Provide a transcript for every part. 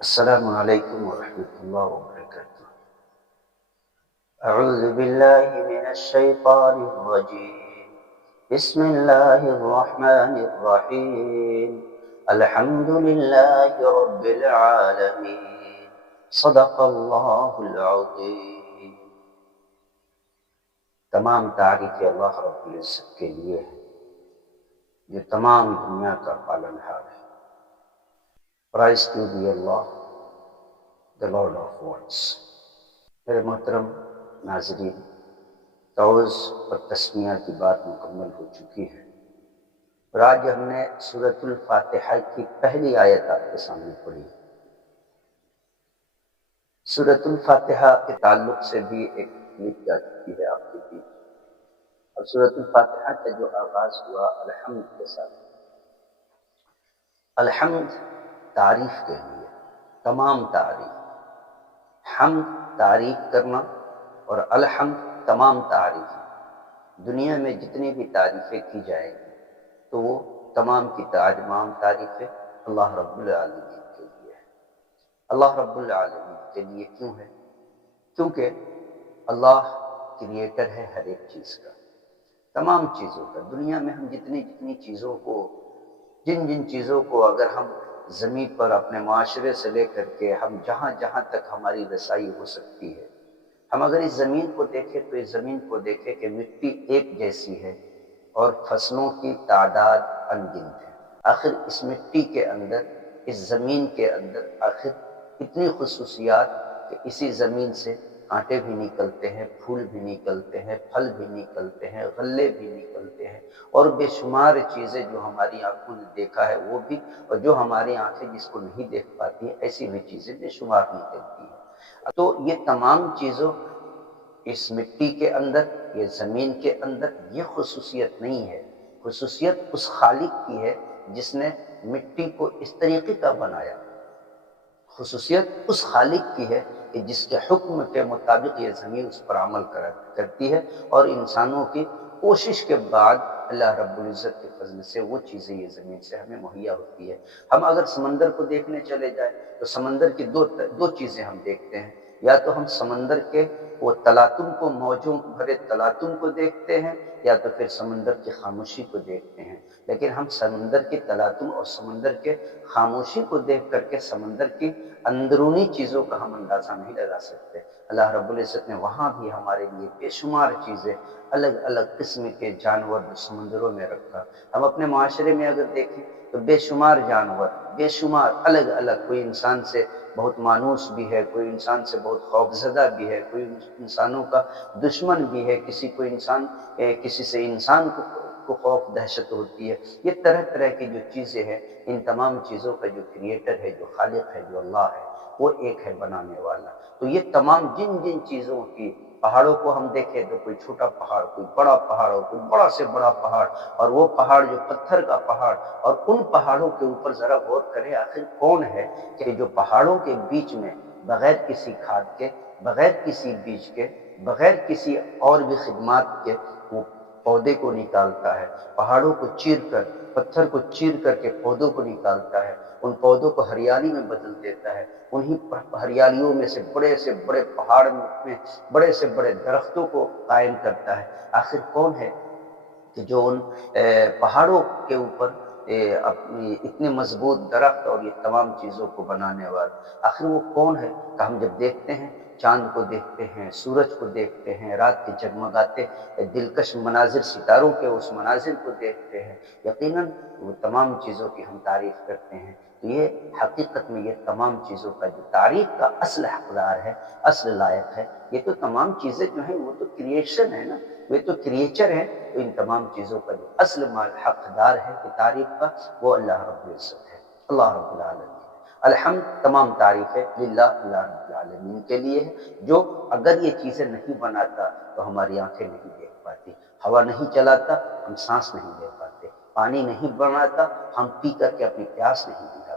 السلام علیکم ورحمۃ اللہ وبرکاتہ۔ اعوذ باللہ من الشیطان الرجیم، بسم اللہ الرحمن الرحیم، الحمد للہ رب العالمین، صدق اللہ العظیم۔ تمام تعریف اللہ رب العزت کے لیے ہے جو تمام دنیا کا پالنہار ہے۔ Praise to be Allah, the Lord of worlds۔ میرے محترم ناظرین، تعوذ اور تسمیہ کی بات مکمل ہو چکی ہے، اور آج ہم نے سورۃ الفاتحہ کی پہلی آیت آپ کے سامنے پڑھی۔ سورۃ الفاتحہ کے تعلق سے بھی ایک کلپ جا چکی ہے آپ کے بیچ، اور سورۃ الفاتحہ کا جو آغاز ہوا الحمد کے ساتھ۔ الحمد تعریف کے لیے، تمام تعریف، حمد تعریف کرنا اور الحمد تمام تعریف۔ دنیا میں جتنی بھی تعریفیں کی جائیں گی تو وہ تمام کی تمام تعریفیں اللہ رب العالمین کے لیے ہے۔ اللہ رب العالمین کے لیے کیوں ہے؟ کیونکہ اللہ کریٹر ہے ہر ایک چیز کا، تمام چیزوں کا۔ دنیا میں ہم جتنی چیزوں کو، جن چیزوں کو اگر ہم زمین پر اپنے معاشرے سے لے کر کے ہم جہاں تک ہماری رسائی ہو سکتی ہے، ہم اگر اس زمین کو دیکھیں تو اس زمین کو دیکھیں کہ مٹی ایک جیسی ہے اور فصلوں کی تعداد ان گنت ہے۔ آخر اس مٹی کے اندر، اس زمین کے اندر آخر اتنی خصوصیات کہ اسی زمین سے کانٹے بھی نکلتے ہیں، پھول بھی نکلتے ہیں، پھل بھی نکلتے ہیں، غلے بھی نکلتے ہیں، اور بے شمار چیزیں جو ہماری آنکھوں نے دیکھا ہے وہ بھی، اور جو ہماری آنکھیں جس کو نہیں دیکھ پاتی ہیں ایسی بھی چیزیں بے شمار نکلتی ہیں۔ تو یہ تمام چیزوں، اس مٹی کے اندر، یہ زمین کے اندر، یہ خصوصیت نہیں ہے۔ خصوصیت اس خالق کی ہے جس نے مٹی کو اس طریقے کا بنایا۔ خصوصیت اس خالق کی ہے کہ جس کے حکم کے مطابق یہ زمین اس پر عمل کرتی ہے، اور انسانوں کی کوشش کے بعد اللہ رب العزت کے فضل سے وہ چیزیں یہ زمین سے ہمیں مہیا ہوتی ہے۔ ہم اگر سمندر کو دیکھنے چلے جائیں تو سمندر کی دو چیزیں ہم دیکھتے ہیں، یا تو ہم سمندر کے وہ تلاطم کو، موجوں بھرے تلاطم کو دیکھتے ہیں، یا تو پھر سمندر کی خاموشی کو دیکھتے ہیں۔ لیکن ہم سمندر کے تلاطم اور سمندر کے خاموشی کو دیکھ کر کے سمندر کی اندرونی چیزوں کا ہم اندازہ نہیں لگا سکتے۔ اللہ رب العزت نے وہاں بھی ہمارے لیے بے شمار چیزیں، الگ الگ قسم کے جانور سمندروں میں رکھا۔ ہم اپنے معاشرے میں اگر دیکھیں تو بے شمار جانور، بے شمار الگ الگ، کوئی انسان سے بہت مانوس بھی ہے، کوئی انسان سے بہت خوفزدہ بھی ہے، کوئی انسانوں کا دشمن بھی ہے، کسی سے انسان کو خوف دہشت ہوتی ہے۔ یہ طرح طرح کی جو چیزیں ہیں، ان تمام چیزوں کا جو کریٹر ہے، جو خالق ہے، جو اللہ ہے، وہ ایک ہے بنانے والا۔ تو یہ تمام جن چیزوں کی، پہاڑوں کو ہم دیکھیں تو کوئی چھوٹا پہاڑ، کوئی بڑا پہاڑ، اور کوئی بڑا سے بڑا پہاڑ، اور وہ پہاڑ جو پتھر کا پہاڑ، اور ان پہاڑوں کے اوپر ذرا غور کریں، آخر کون ہے کہ جو پہاڑوں کے بیچ میں بغیر کسی کھاد کے، بغیر کسی بیج کے، بغیر کسی اور بھی خدمات کے وہ پودے کو نکالتا ہے، پہاڑوں کو چیر کر، پتھر کو چیر کر کے پودوں کو نکالتا ہے، ان پودوں کو ہریالی میں بدل دیتا ہے، انہی ہریالیوں میں سے بڑے پہاڑ میں بڑے سے بڑے درختوں کو قائم کرتا ہے۔ آخر کون ہے کہ جو ان پہاڑوں کے اوپر اپنی اتنے مضبوط درخت اور یہ تمام چیزوں کو بنانے والا؟ آخر وہ کون ہے کہ ہم جب دیکھتے ہیں، چاند کو دیکھتے ہیں، سورج کو دیکھتے ہیں، رات کے جگمگاتے دلکش مناظر، ستاروں کے اس مناظر کو دیکھتے ہیں، یقیناً وہ تمام چیزوں کی ہم تعریف کرتے ہیں۔ تو یہ حقیقت میں یہ تمام چیزوں کا جو تعریف کا اصل حقدار ہے، اصل لائق ہے، یہ تو تمام چیزیں جو ہیں وہ تو کریشن ہے نا، وہ تو کریچر ہے۔ تو ان تمام چیزوں کا جو اصل حقدار ہے کہ تعریف کا، وہ اللہ رب العزت ہے، اللہ رب العالمین۔ الحمد تمام تعریف ہے للہ، اللہ رب العالمین کے لیے ہے، جو اگر یہ چیزیں نہیں بناتا تو ہماری آنکھیں نہیں دیکھ پاتی، ہوا نہیں چلاتا ہم سانس نہیں لے پاتے، پانی نہیں بناتا ہم پی کر کے اپنی پیاس نہیں بجھا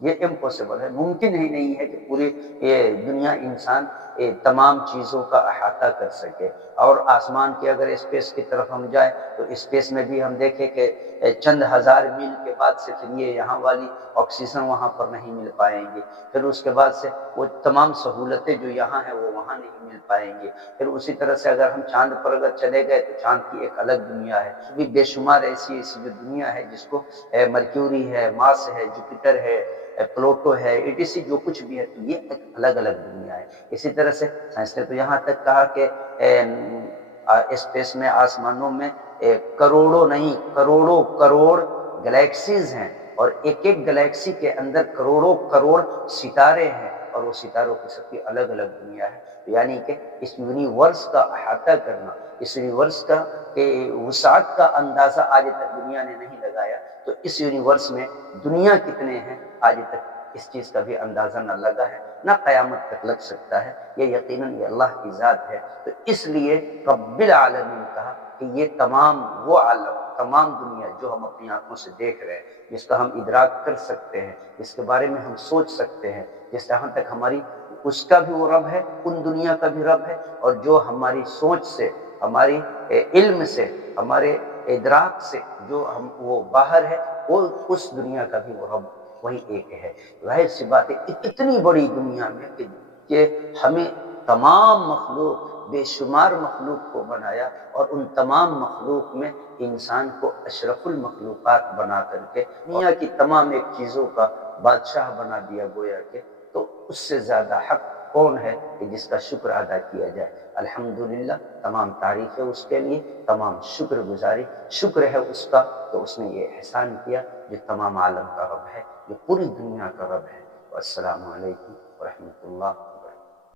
یہ امپاسبل ہے، ممکن ہی نہیں ہے کہ پوری یہ دنیا انسان تمام چیزوں کا احاطہ کر سکے۔ اور آسمان کی اگر اسپیس کی طرف ہم جائیں تو اسپیس میں بھی ہم دیکھیں کہ چند ہزار میل کے بعد سے پھر یہ یہاں والی آکسیجن وہاں پر نہیں مل پائیں گی، پھر اس کے بعد سے وہ تمام سہولتیں جو یہاں ہیں وہ وہاں نہیں مل پائیں گی۔ پھر اسی طرح سے اگر ہم چاند پر اگر چلے گئے تو چاند کی ایک الگ دنیا ہے، بھی بے شمار ایسی جو دنیا ہے جس کو مرکیوری ہے، مارس ہے، جوپیٹر ہے، پلوٹو ہے، ایٹیسی جو کچھ بھی ہے، تو یہ ایک الگ الگ دنیا ہے۔ اسی طرح سے سائنس نے تو یہاں تک کہا کہ اسپیس میں، آسمانوں میں کروڑوں نہیں کروڑوں کروڑ گلیکسیز ہیں، اور ایک ایک گلیکسی کے اندر کروڑوں کروڑ ستارے ہیں، اور وہ ستاروں کی سب کی الگ الگ دنیا ہے۔ یعنی کہ اس یونیورس کا احاطہ کرنا، اس یونیورس کا وسعت کا اندازہ آج تک دنیا نے نہیں لگایا، تو اس یونیورس میں دنیا کتنے ہیں آج تک اس چیز کا بھی اندازہ نہ لگا ہے، نہ قیامت تک لگ سکتا ہے۔ یہ یقیناً یہ اللہ کی ذات ہے۔ تو اس لیے رب العالمین کہا کہ یہ تمام وہ عالم، تمام دنیا جو ہم اپنی آنکھوں سے دیکھ رہے ہیں، جس کا ہم ادراک کر سکتے ہیں، جس کے بارے میں ہم سوچ سکتے ہیں، جس جہاں تک ہماری اس کا بھی وہ رب ہے، ان دنیا کا بھی رب ہے، اور جو ہماری سوچ سے، ہماری علم سے، ہمارے ادراک سے جو ہم وہ باہر ہے، وہ اس دنیا کا بھی وہ رب وہی ایک ہے۔ ظاہر سی بات ہے اتنی بڑی دنیا میں کہ ہمیں تمام مخلوق، بے شمار مخلوق کو بنایا، اور ان تمام مخلوق میں انسان کو اشرف المخلوقات بنا کر کے دنیا کی تمام ایک چیزوں کا بادشاہ بنا دیا گویا کہ، تو اس سے زیادہ حق کون ہے کہ جس کا شکر ادا کیا جائے۔ الحمدللہ، تمام تعریف ہے اس کے لیے، تمام شکر گزاری، شکر ہے اس کا تو اس نے یہ احسان کیا جو تمام عالم کا رب ہے، جو پوری دنیا کا رب ہے۔ والسلام علیکم ورحمۃ اللہ